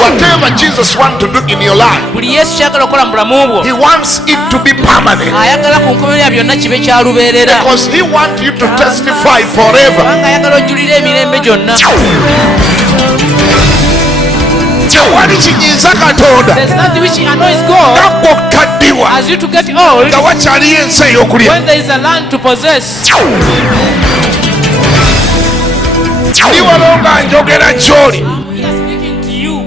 Whatever Jesus wants to do in your life, He wants it to be permanent. Because He wants you to testify forever. There's nothing which annoys God as you to get old when there is a land to possess. We are speaking to you.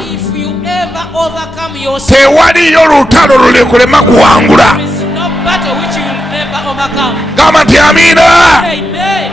If you ever overcome yourself, there is no battle which you will never overcome. Amen.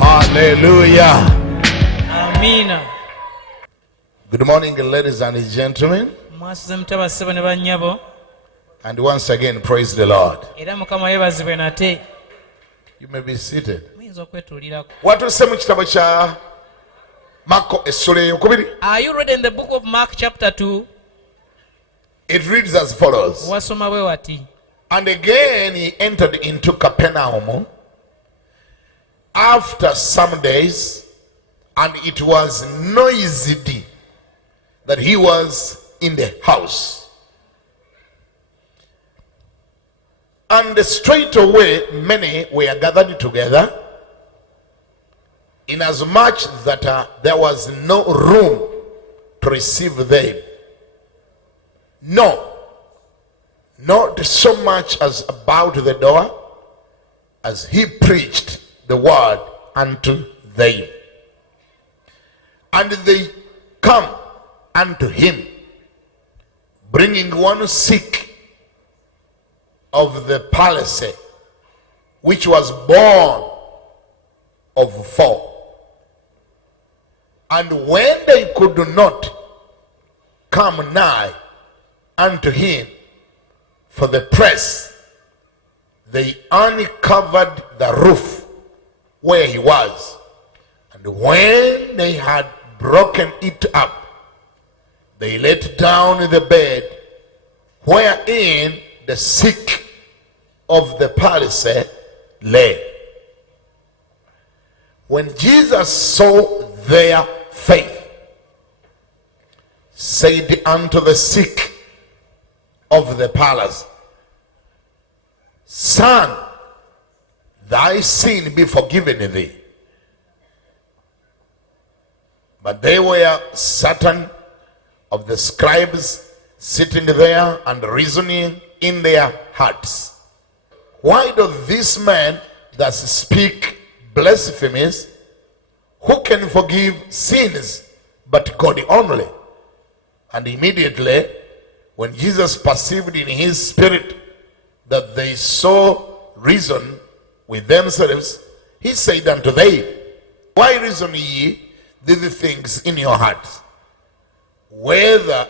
Hallelujah. Amen. Good morning, ladies and gentlemen. And once again, praise the Lord. You may be seated. What was the Are you read in the book of Mark chapter 2? It reads as follows. And again he entered into Capernaum after some days, and it was noisy that he was in the house. And straightway many were gathered together, inasmuch that there was no room to receive them. No, not so much as about the door, as he preached the word unto them. And they come unto him, bringing one sick of the paralyzed, which was born of 4. And when they could not come nigh unto him for the press, they uncovered the roof where he was. And when they had broken it up, they let down the bed wherein the sick of the paralyzed lay. When Jesus saw their faith, said unto the sick of the paralyzed, Son, thy sin be forgiven thee. But they were certain of the scribes sitting there and reasoning in their hearts, why doth this man thus speak blasphemies? Who can forgive sins but God only? And immediately, when Jesus perceived in his spirit that they so reason with themselves, he said unto them, Why reason ye these things in your hearts? Whether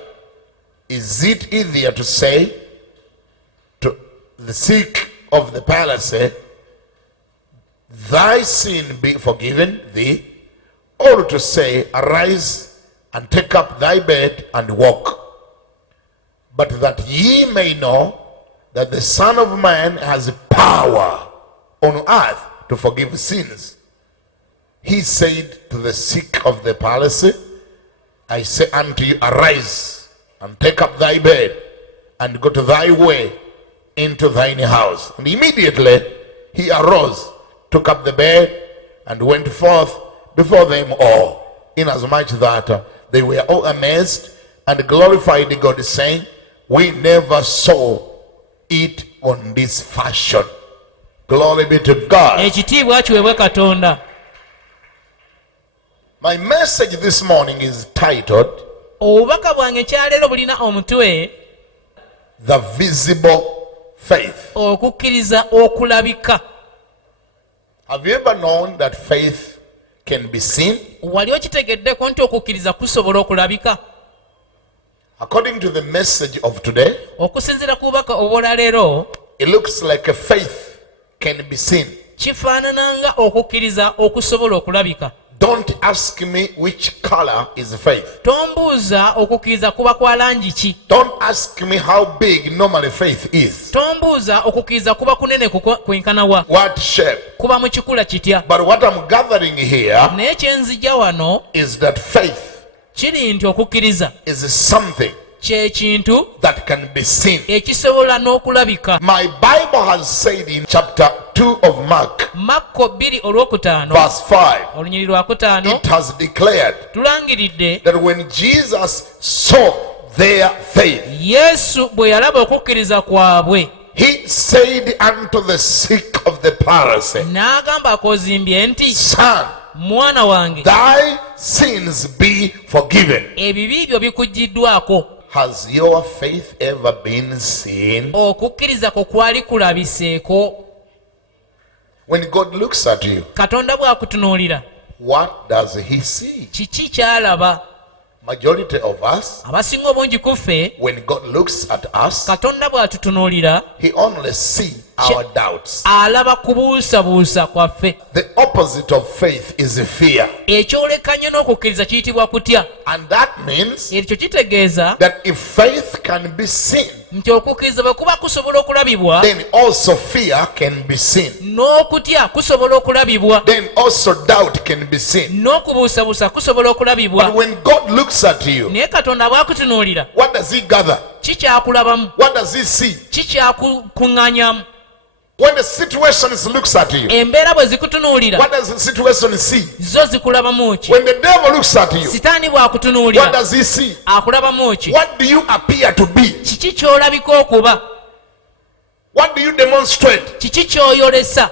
is it easier to say to the sick of the paralyzed, Thy sin be forgiven thee, or to say, Arise and take up thy bed and walk? But that ye may know that the Son of Man has power on earth to forgive sins. He said to the sick of the paralyzed, I say unto you, Arise and take up thy bed and go to thy way into thine house. And immediately he arose, took up the bed, and went forth before them all, inasmuch that they were all amazed and glorified God, saying, We never saw it on this fashion. Glory be to God. My message this morning is titled The Visible Faith. Have you ever known that faith can be seen? wali okitegeddeko nti okukkiriza kusobola okulabika? According to the message of today, okusinziira ku bubaka obw'olwaleero, it looks like a faith can be seen. kifaanana nga okukkiriza okusobola okulabika. Don't ask me which color is faith. Tombuuza okukkiriza kuba kwa langi ki. Don't ask me how big normally faith is. Tombuuza okukkiriza kuba kunene kwenkana wa. What shape? Kuba mu kikula kitya. But what I'm gathering here naye kyenzijja wano is that faith kiri nti okukkiriza is something kyekintu that can be seen. ekisobola n'okulabika. My Bible has said in chapter 2 of Mark, Makko 2:5 verse 5, olunyiri lwa 5 it has declared tulangiridde that when Jesus saw their faith, Yesu bwe yalaba okukkiriza kwabwe, he said unto the sick of the palsy, n'agamba akozimbye nti, Son, mwana wange, thy sins be forgiven. ebibi byo bikuggiddwako. Has your faith ever been seen? Okukkiriza kwo kwali kulabiseeko. When God looks at you, Katonda bw'akutunuulira, what does he see? kiki kyalaba? Majority of us, Abasinga obungi ku ffe, when God looks at us, Katonda bw'atutunuulira he only sees our doubts. alaba kubuusabuusa kwaffe. The opposite of faith is fear. Ekyolekanye n'okukkiriza kiyitibwa kutya. And that means Ekyo kitegeeza that if faith can be seen, nti okukkiriza bwe kuba kusobola okulabibwa, then also fear can be seen. n'okutya kusobola okulabibwa, Then also doubt can be seen. n'okubuusabuusa kusobola okulabibwa. But when God looks at you, Naye Katonda bw'akutunuulira, what does he gather? kikyakulabamu, What does he see? kikyakuŋŋaanyamu. When the situations looks at you, Embeera bwe zikutunuulira, what does the situation see? zo zikulabamu ki? When the devil looks at you, Sitaani what bw'akutunuulira, does he see? akulabamu ki? What do you appear to be? Kiki ky'olabika okuba? What do you demonstrate? Kiki ky'oyolesa?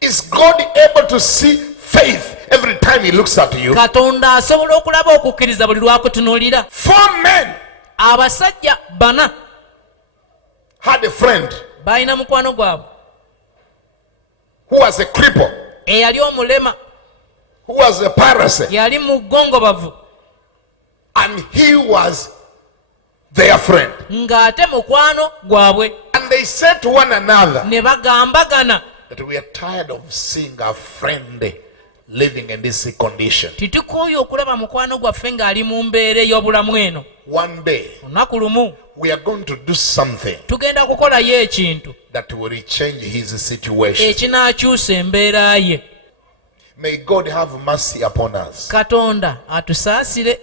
Is God able to see faith every time he looks at you? Katonda asobola okulaba okukkiriza buli lwakutunuulira. 4 men Abasajja 4 had a friend balina mukwano gwabwe who was a cripple, eyali omulema, who was a paralyzed, yali mugongobavu, and he was their friend. ng'ate mukwano gwabwe. And they said to one another Ne bagambagana, that we are tired of seeing our friend living in this condition. titukooye okulaba mukwano gwaffe ng'ali mu mbeera ey'obulamu eno. One day Olunaku lumu we are going to do something tugenda kukolayo ekintu that will change his situation. ekinaakyusa embeera ye. May God have mercy upon us. Katonda atusaasire.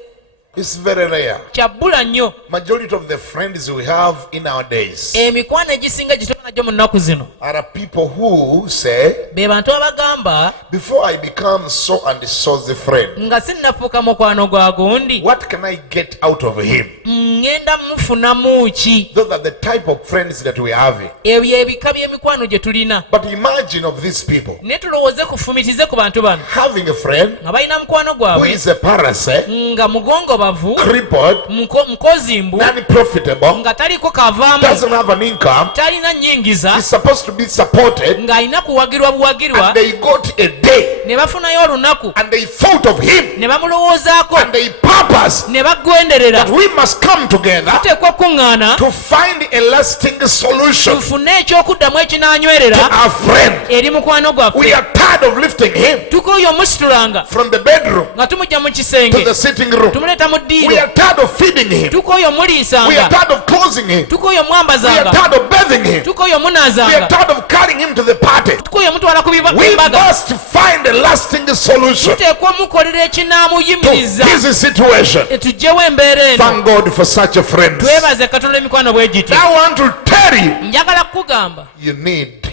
It's very rare. Kyabbula nnyo Majority of the friends we have in our days emikwano egisinga gye tuba nagyo mu nnaku zino are people who say, be bantu abagamba, before I become so and so's friend, nga sinnafuuka mukwano gwa gundi, what can I get out of him? ngenda mufunamu ki? Those are the type of friends that we are having. Ebyo ebika by'emikwano gye tulina. But imagine of these people Ne tulowooze kufumitize ku bantu bano having a friend nga balina mukwano who gwabwe is a paralyzed, nga mugongobavu, crippled, mukozimbu, non-profitable, nga taliko kavaamu, doesn't have an income, talina nnyingiza, is supposed to be supported, ng'alina kuwagirwa buwagirwa. and they got a day Ne bafunayo olunaku, and they thought of him ne bamulowoozaako, and they purpose ne bagwenderera. that we must come together Tuteekwa okuŋŋaana to find a lasting solution tufune ekyokuddamu ekinaanywerera to our friend. eri mukwano We gwaffe. are tired of lifting him Tukooye omusitulanga from the bedroom nga tumujja mu to kisenge, the sitting room. tumuleeta mu We ddiiro. are tired of feeding him. Tukooye We are omuliisanga, tired of closing him. tukooye We are omwambazanga, tired of bathing him. tukooye We are omunaazanga, tired of carrying him to the party. tukooye omutwala ku We embaga. must find a lasting solution Tuteekwa omukolera to ekinaamuyimiriza his situation. tuggyewo embeera eno. Thank God for such a friend. Twebaze Katonda emikwano bwe giti. I want to tell you, Njagala kukugamba you need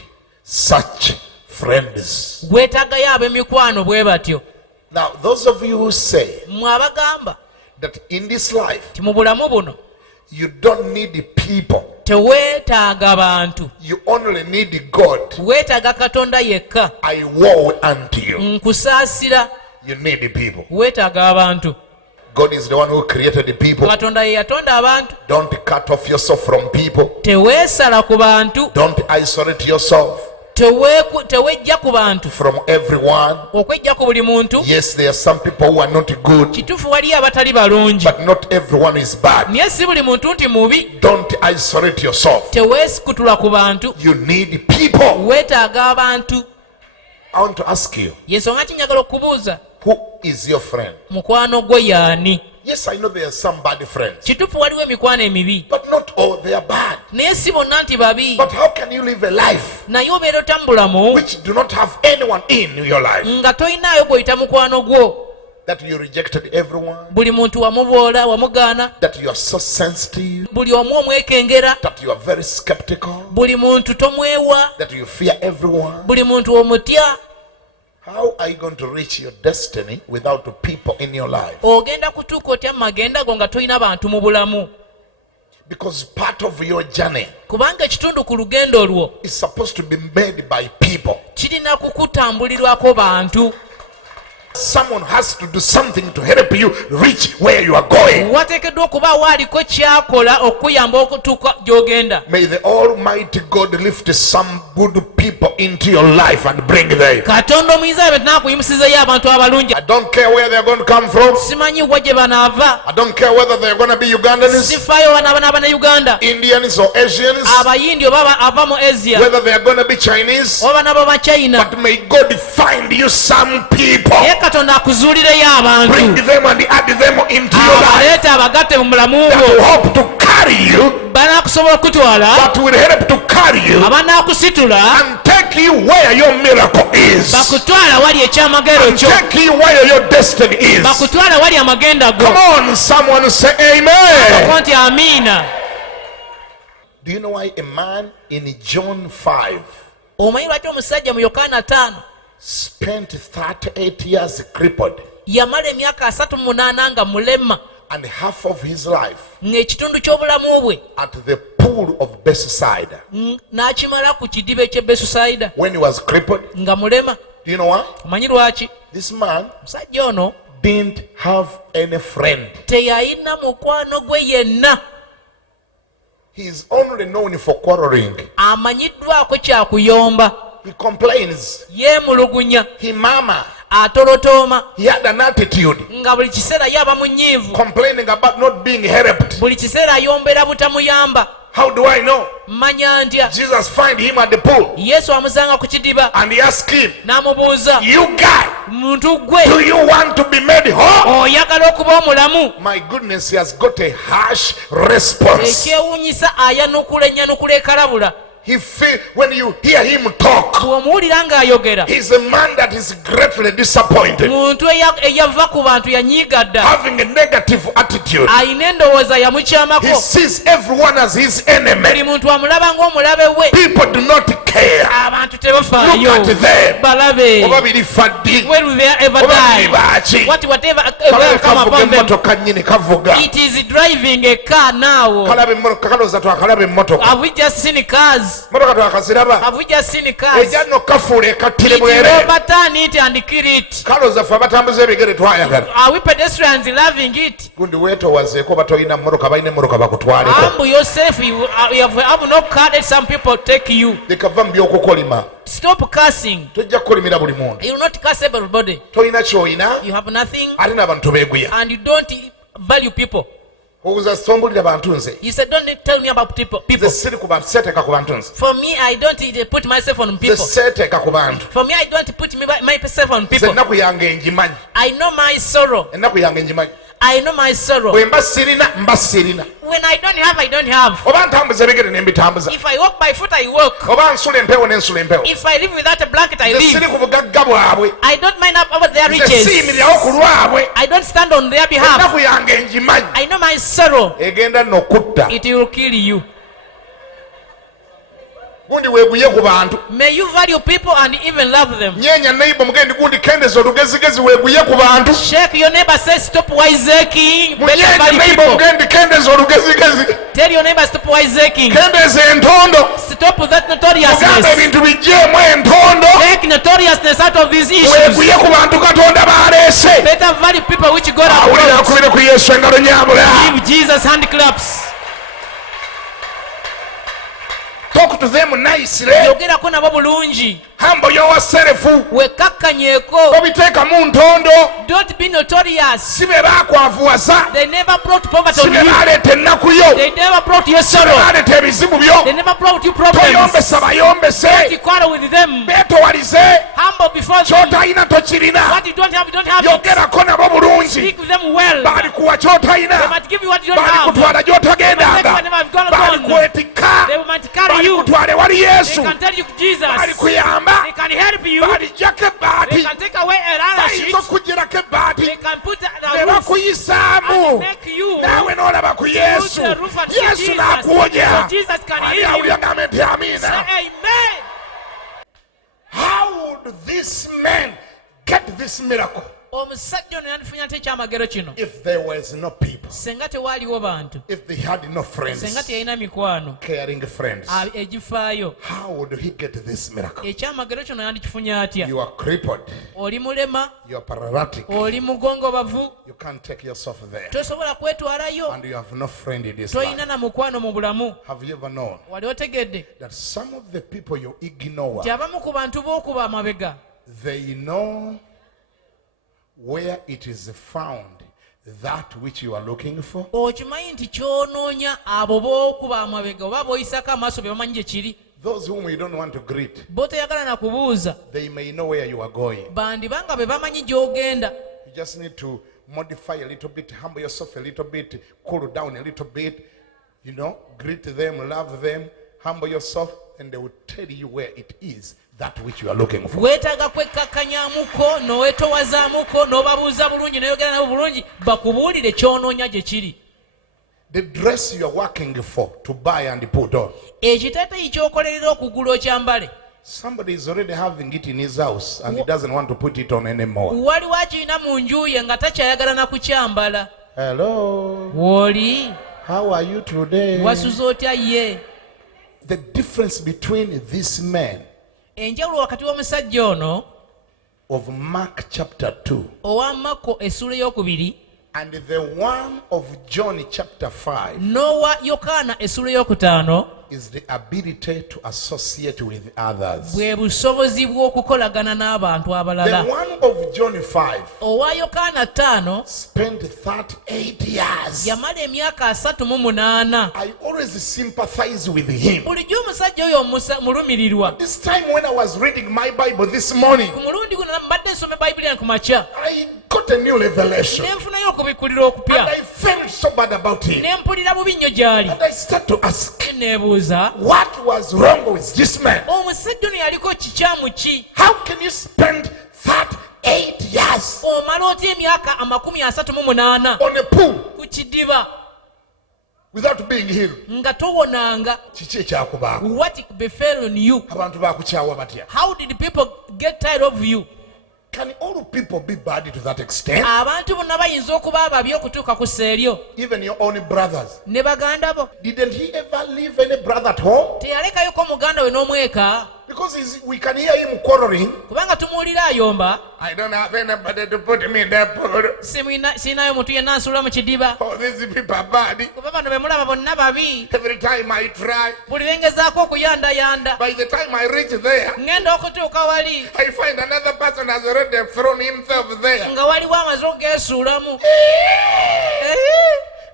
such friends. weetaagayo ab'emikwano bwe batyo. Now, those of you who say Mmwe abagamba that in this life ti mu bulamu buno you don't need people, teweetaaga bantu, you only need God, weetaaga Katonda yekka. I woe unto you. Nkusaasira, You need people. weetaaga abantu. God is the one who created the people. Katonda ye yatonda abantu. Don't cut off yourself from people. Teweesala ku bantu, Don't isolate yourself. tewejja ku bantu from everyone. okwejja ku buli muntu. Yes, there are some people who are not good, kituufu waliyo abatali balungi but not everyone is bad. naye si buli muntu nti mubi. Don't isolate yourself. teweesikutula ku bantu, You need people. weetaaga abantu. I want to ask you, yensonga ki njagala okubuuza, who is your friend? mukwano gwo y'ani? Yes, I know there are some bad friends, kituufu waliwo emikwano emibi but not all they are bad. naye si bonna nti babi. But how can you live a life naye obeera otambulamu which do not have anyone in your life? nga tolinaayo gw'oyita mukwano gwo. That you rejected everyone, buli muntu wamuboola wamugaana, that you are so sensitive, buli omu omwekengera, that you are very skeptical, buli muntu tomwewa, that you fear everyone. buli muntu omutya. How are you going to reach your destiny without the people in your life? ogenda kutuuka otya mu magenda go nga tolina bantu mu bulamu? Because part of your journey kubanga ekitundu ku lugendo lwo is supposed to be made by people. kirina kukutambulirwako bantu. Someone has to do something to help you reach where you are going. wateekeddwa okubaawo aliko kyakola okuyamba okutuuka gy'ogenda. May the Almighty God lift some good people into your life and bring them. katonda omuyinza abe nakuyimusizayo abantu abalungi. I don't care where they're going to come from. simanyi wa gye banaava, I don't care whether they're going to be Ugandans, sifaayo banaabanauganda, Indians, or Asians, abayindi oba ava mu asia, whether they're going to be Chinese. oba nabo bachina. But may God find you some people, naye katonda akuzuulireyo bring abantu, them and add them into your life abaleeta abagatte mu bulamu that will bwo, help to carry you, banaakusobola okutwala, that will help to carry you abanaakusitula, and take you where your miracle is, bakutwala wali ekyamagero and kyo, take you where your destiny is. bakutwala wali amagenda go. Come on, someone say amen. Ko nti amiina. Do you know why a man in John 5 omanyi lwaki omusajja mu yokaana 5 spent 38 years crippled yamala emyaka 38 nga mulema, and half of his life ng'ekitundu ky'obulamu bwe at the pool of Bethsaida? n'akimala ku kidiba eky'e Besusayida When he was crippled, nga mulema. do you know why? omanyi lwaki? This man omusajja ono didn't have any friend. teyalina mukwano gwe yenna. He is only known for quarreling. amanyiddwako kyakuyomba, He complains. yeemulugunya, He murmurs. atolotooma, He had an attitude nga buli kiseera yaba munyiivu, complaining about not being helped. buli kiseera ayombera butamuyamba. How do I know? manya ntya? Jesus find him at the pool yesu amusanga ku kidiba and he asked him, n'amubuuza, "You guy, muntu gwe do you want to be made whole?" oyagala okuba omulamu? My goodness, he has got a harsh response. ekyewuunyisa ayanukula enyanukula ekalabula. He feel when you hear him talk, bw'omuwulira ng'ayogera, he's a man that is greatly disappointed, muntu eyava ku bantu yanyiigadda, having a negative attitude. alina endowooza He yamukyamako, sees everyone as his buli enemy. muntu amulaba ng'omulabe we. People do not care. abantu Look tebafaayo, at them. balabe. Oba biri faddi, Where will they ever oba biri die? baaki. Whatever Kalabe come kavuga upon them, emmotoka nnyini kavuga. it is driving a car now. Kalaba emmotoka, kalowooza twakalaba emmotoka. Have we just seen cars? Emmotoka twakaziraba. Have we just seen cars? Ejja nno kafuula ekattire It will bwere. overturn it and kill it. Kalowooza ffe abatambuza ebigere twayagala. Are we pedestrians loving it? Gundi weetoowazeeko oba tolina mmotoka balina emmotoka bakutwaleko. Humble yourself. You have no car, let some people take you. Lekava mu by'okukolima. Stop cursing. Tojja kukolimira buli muntu. You will not curse everybody. Tolina ky'olina You have nothing ate n'abantu beeguya. and you don't value people. Owuza sitombulira bantu nze. You said, don't tell me about people. Nze siri ku bantu, seeteeka ku bantu nze. For me, I don't put myself on Nze people. seeteeka ku bantu. For me, I don't put myself on Nze people. ennaku yange ngimanyi. I know my sorrow. Ennaku yange ngimanyi. I know my sorrow. Bwe mba sirina, mba sirina. When I don't have, I don't have. Oba ntambuza ebigere ne mbitambuza. If I walk by foot, I walk. Oba nsula empewo ne nsula empewo. If I live without a blanket, I Nze siri live. ku bugagga bwabwe. I don't mind about their Nze riches. siyimirirawo ku lwabwe. I don't stand on their behalf. Ennaku yange ngimanyi. I know my sorrow. Egenda nno okutta. It will kill you. Gundi weeguye ku bantu. May you value people and even love them. Nyeenya neighbor mugendi gundi kendeza olugezigezi weeguye ku bantu. Shake your neighbor, say stop wiseacking. Better Munyeenya value neighbor people. mugendi kendeza olugezigezi. Tell your neighbor, stop wiseacking. Kendeza entondo. Stop that Mugamba notoriousness. ebintu biggyeemu entondo. Take notoriousness out of these issues. Weeguye ku bantu Katonda baleese. Better value people which God has Awulira brought. akubire ku Yesu engalo nyabula. Give Jesus hand claps. talk to them nicely, yogerako nabo bulungi, humble yourself, wekakkanyeeko, obiteeka mu ntondo, don't be notorious. si be baakwavuwaza, They never brought poverty si on be you. baleeta ennaku yo, They never brought your si be sorrow. baleeta ebizibu byo. They never brought you problems. Toyombesa bayombese, You quarrel with them. beetowalize, Humble before them. ky'otalina tokirina, What you don't have, you don't have it. yogerako nabo bulungi. Speak with them well. Balikuwa They ky'otalina, might give you what you don't have. balikutwala gy'otagendanga, balikwetika, They might carry you. balikutwale wali They Yesu, can tell you Jesus. balikuyamba, They can help you. balijjako They ebbaati, can take away a rubber sheet. bayinza okuggyirako ebbaati, They can put ne the roof bakuyisaamu, and make you naawe n'olaba ku Yesu, the roof and see Yesu Jesus. n'akuwonya. So Jesus can Ani heal you. awulira ng'ambe nti Say amiina. amen. How would this man get this miracle Omusajja ono yandifunye ate ekyamagero kino if there was no people, senga tewaaliwo bantu, if they had no senga friends, teyalina mikwano caring friends? egifaayo? How would he get this miracle? Ekyamagero kino yandikifunye atya? You are crippled, Oli mulema, you are paralytic, oli mugongobavu, you can't take yourself there, tosobola kwetwalayo, and you have no friend in this toyina life. na mukwano mu bulamu. Have you ever known Wali otegedde that some of the people you ignore, nti abamu ku bantu b'okuba amabega they know where it is found that which you are looking for? okimanyi nti kyonoonya abo b'okuba amabega oba b'oyisako amaaso be bamanyi gye kiri? Those whom you don't want to greet, bo toyagala na kubuuza, they may know where you are going. bandibanga be bamanyi gy'ogenda. You just need to modify a little bit, humble yourself a little bit, cool down a little bit, greet them, love them, humble yourself, and they will tell you where it is, that which you are looking for. Weetaaga kwekkakkanyaamuko n'owetowazaamuko n'obabuuza bulungi n'oyogera nabo bulungi bakubuulire kyonoonya gye kiri. The dress you are working for to buy and put on, Ekiteeteeyi ky'okolerera okugula okyambale, somebody is already having it in his house and he doesn't want to put it on anymore. waliwo akirina mu nju ye nga takyayagala na kukyambala. Hello, Woli how are you today? wasuza otya ye? The difference between this man Enjawulo wakati w'omusajja ono of Mark chapter 2 owa Makko essula ey'okubiri and the one of John chapter 5 n'owa Yokaana essula ey'okutaano is the ability to associate with others. bwe busobozi bw'okukolagana n'abantu The abalala. one of John 5 Owa Yokaana 5 spent 38 years. yamala emyaka 38. I always sympathize with him. Bulijjo omusajja oyo mulumirirwa. This time when I was reading my Bible this morning, Ku mulundi guno mbadde nsoma Bayibuli yange ku makya I got a new revelation ne nfunayo okubikkulira and okupya I felt so bad about him. ne mpulira bubi nnyo gy'ali. And I started to ask, Neebuuza, what was wrong with this man? omusajja ono yaliko kikyamu ki? How can you spend 38 years Omala otya emyaka 38 on a pool ku kidiba without being healed? nga towonanga? Kiki ekyakubaako? What befell on you? Abantu bakukyawa batya? How did people get tired of you? Can all people be bad to that extent? Abantu bonna bayinza okuba ababi okutuuka ku seeryo. Even your own brothers. Ne baganda bo Didn't he ever leave any brother at home? teyalekayoko muganda we n'omweka, Because we can hear him quarreling. kubanga tumuwulira ayomba. I don't have anybody to put me in that pool. Siinayo muntu yenna ansuula mu kidiba, Oh, these people are bad. kuba bano be mulaba bonna babi. Every time I try, Buli lwengezaako okuyandayanda, by the time I reach there, ngenda okutuuka wali I find another person has already thrown himself there. nga waliwo amaze okugeesuulamu.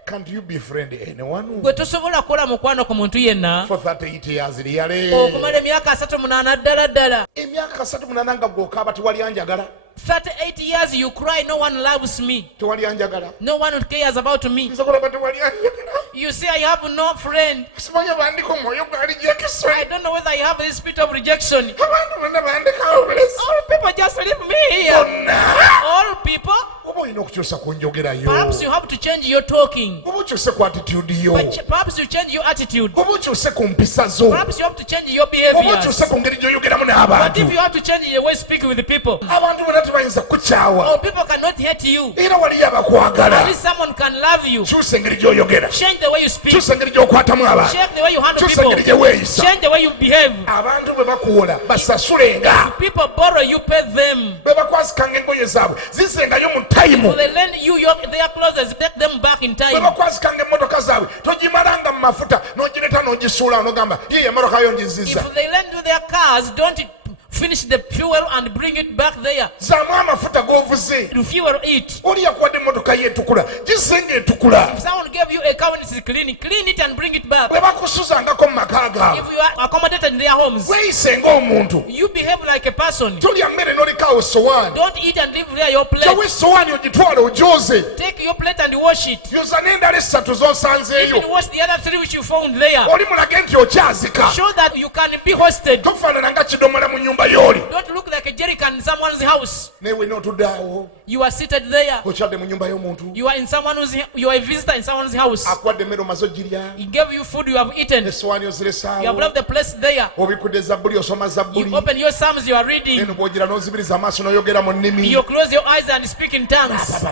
Can't you befriend anyone Gwe tosobola kukola mukwano ku muntu yenna for 38 years? Really? okumala emyaka 38 ddala ddala. Emyaka 38 nga gw'okaaba tewali anjagala. 38 years you cry, no one loves me, Tewali anjagala. no one cares about me. Nsobola kulaba tewali anjagala. You say I have no friend. Simanyi bandika omwoyo gwali jekiso. I don't know whether I have this spirit of rejection. Abantu bonna bandikawo bulesi. All people just leave me here. Bonna. All people. Oba olina okukyusa ku njogerayo. Perhaps you have to change your talking. Oba okyuse ku attitude yo. Perhaps you change your attitude. Oba okyuse ku mpisa zo. Perhaps you have to change your Oba behaviors. okyuse ku ngeri gy'oyogeramu But n'abantu. if you have to change the way you speak with the people, Abantu bonna tebayinza kukyawa. all people cannot hate you. Era waliyo At abakwagala. least someone can love you. Kyusa engeri gy'oyogera. Change the way you speak. Kyusa engeri gy'okwatamu abantu. Change the way you handle Kyusa engeri gye people. weeyisa. Change the way you behave. Abantu bwe bakuwola basasulenga. People borrow, you pay them. Bwe bakwasikanga engoye zaabwe zisengayo mu tayimu. So they lend you their clothes, take them back in Bwe time. bakwasikanga emmotoka zaabwe togimalanga mu mafuta n'ogireeta motoka n'ogisuula n'ogamba ye emotoka yo ngiziza. If they lend you their cars, don't finish the fuel and bring it back there. Zaamu amafuta g'ovuze. To fuel it. Oli yakuwadde emotoka ye etukula gisenga etukula. If someone gave you a car when it's clean it and bring it back. Bwe bakusuzangako mu maka gaabwe. If you are accommodated in their homes, weeyise ng'omuntu. you behave like a person. Tolya mmere n'olikaawo essowaani. Don't eat and leave there your plate. Gyawo essowaani ogitwale ogyoze. Take your plate and wash it. Yoza n'endala essatu z'onsanzeeyo. Even wash the other three which you found there. Oli mulage nti okyazika. Show that you can be hosted. Tofaanana nga kidomola mu nnyumba y'oli. Don't look like a jerrycan in someone's house. Newe n'otudde awo. You are seated there. Okyadde mu nnyumba y'omuntu. You are a visitor in someone's house. Akuwadde emmere omaze ogirya. He gave you food, you have eaten. Essowaani oziresa You have left the place there. obikudde zabbuli osoma zabbuli. You open your psalms, you are reading. eno bw'ogira n'ozibiriza amaaso n'oyogera mu nnimi. You close your eyes and speak in tongues.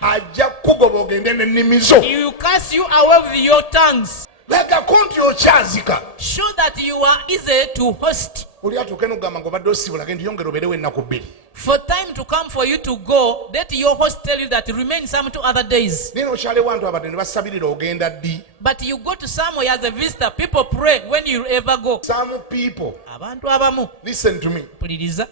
ajja kugoba ogende n'ennimi zo. He will cast you away with your tongues. legako nti okyazika. Show that you are easy to host. oli atuuke n'ogamba ng'obadde osibula genti yongera obeerewo ennaku bbiri. For time to come for you to go, let your host tell you that remain some 2 other days. naye n'okyalewo abantu abadde ne basabirira ogenda ddi. But you go to somewhere as a visitor, people pray when you ever go. some people, Abantu abamu, listen to me, puliriza,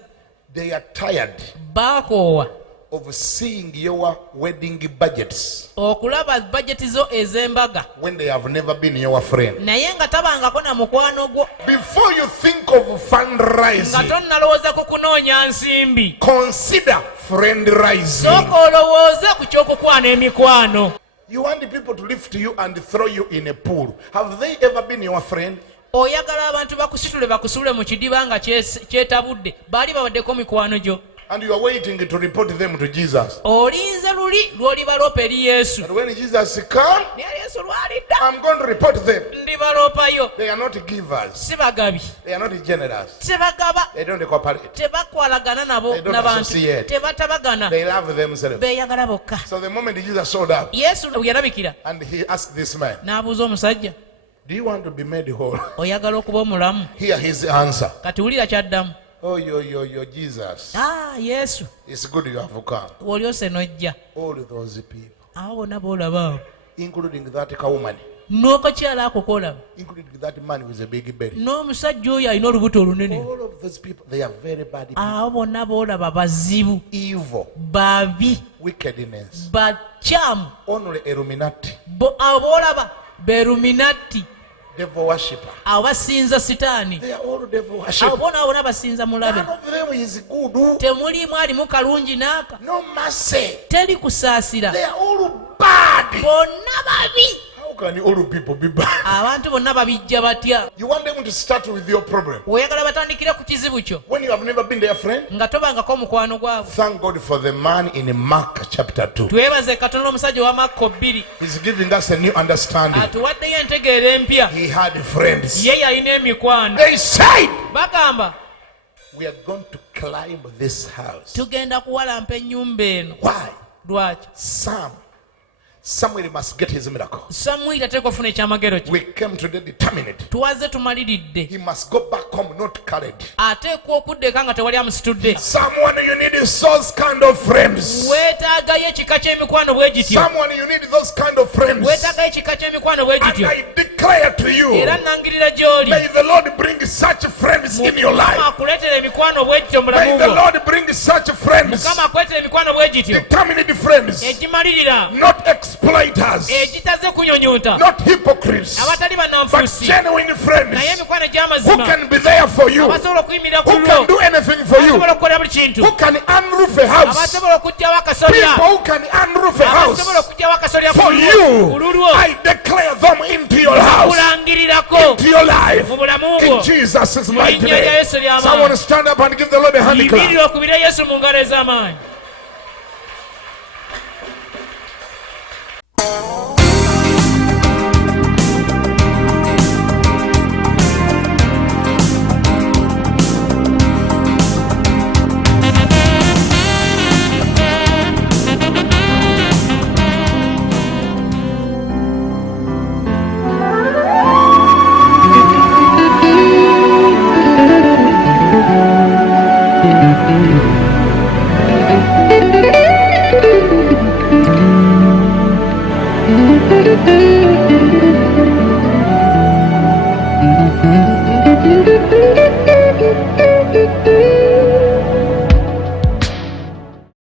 they are tired baakoowa of seeing your wedding budgets okulaba bajeti zo ez'embaga when they have never been your friend. naye nga tabangako na mukwano gwo, Before you think of nga fundraising, tonnalowooza ku kunoonya nsimbi, consider friendrizing. sooka olowooze ku ky'okukwana emikwano. You want the people to lift you and throw you in a pool. Have they ever been your friend? Oyagala abantu bakusitule bakusuule mu kidiba nga kyetabudde, baali babaddeko mikwano gyo. And you are waiting to report them to Jesus. Olinze luli lw'olibaloopa eri Yesu. But when Jesus comes, Naye Yesu lw'alidda, I'm going to report them. ndibaloopayo. They are not givers. Si bagabi, They are not generous. tebagaba, They don't cooperate. tebakwalagana nabo They don't n'abantu, associate. tebatabagana, They love themselves. beeyagala bokka. So the moment Jesus showed up Yesu bwe yalabikira and he asked this man, n'abuuza omusajja, do you want to be made whole? oyagala okuba omulamu? Hear his answer. Kati wulira kyaddamu. Oh, yo, Jesus. Yesu, It's good you have come. w'olyose n'ojja. All those people, Awo bonna boolaba abo, including that woman, n'akakyala ako koolaba, including that man with a big belly. n'omusajja oyo alina olubuto olunene. All of those people, they are very bad people. Awo bonna boolaba bazibu, Evil, babi, wickedness, bakyamu. only Illuminati, Abo boolaba beruminati, devil worshipper. abo basinza sitaani. They are all devil Abo worshipers. boona bonna basinza mulabe. None of them is good. Temuliimu alimu kalungi n'aka, No mercy. teri kusaasira. They are all bad. Bonna babi. How can all people be bad? Abantu bonna babijja batya. You want them to start with your problem Oyagala batandikire ku kizibu kyo when you have never been their friend? nga tobangako mukwano gwabwe. Thank God for the man in Mark chapter 2. Twebaze Katonda omusajja wa Makko 2 He's giving us a new understanding. atuwaddeyo entegeero empya. He had friends. Ye yalina emikwano. They said, Bagamba we are going to climb this house. tugenda kuwalampa ennyumba eno. Why? Lwaki? Samuel must get his miracle. Samwiri ateekwa okufuna ekyamagero kye. We came today determined. Tuwaze tumaliridde. He must go back home not carried. Ateekwa okuddeka nga tewali amusitudde. Someone you need is those kind of friends. Weetaagayo ekika ky'emikwano bwe gityo. Someone you need those kind of friends. Weetaagayo ekika ky'emikwano bwe And gityo. I declare to you, Era nnangirira gy'oli. may the Lord bring such friends in your life. Mukama akuleetera emikwano bwe gityo mu May bulamu the bwo. Lord bring such friends. Mukama akuleetera emikwano bwe gityo. Determined friends. Egimalirira. Not exploiters. Egitaze kunyonyonta. Not hypocrites. Abatali But bannanfuusi. genuine Naye friends emikwano who gy'amazima. can be there for you. Abasobola okuyimirira ku Who lwo. can do anything for you. Abasobola okukola buli kintu. Who can unroof a house. Abasobola okuggyawo akasolya. People who can unroof a house Abasobola okuggyawo akasolya for ku you. lulwo. I declare them into your house, Kulangirirako into your life. mu bulamu In bwo. Jesus' mighty Mu linnya lya name. Yesu ly'amaanyi. Someone stand up and give the Lord a hand clap. Yimirira okubire Yesu mu ngalo ez'amaanyi.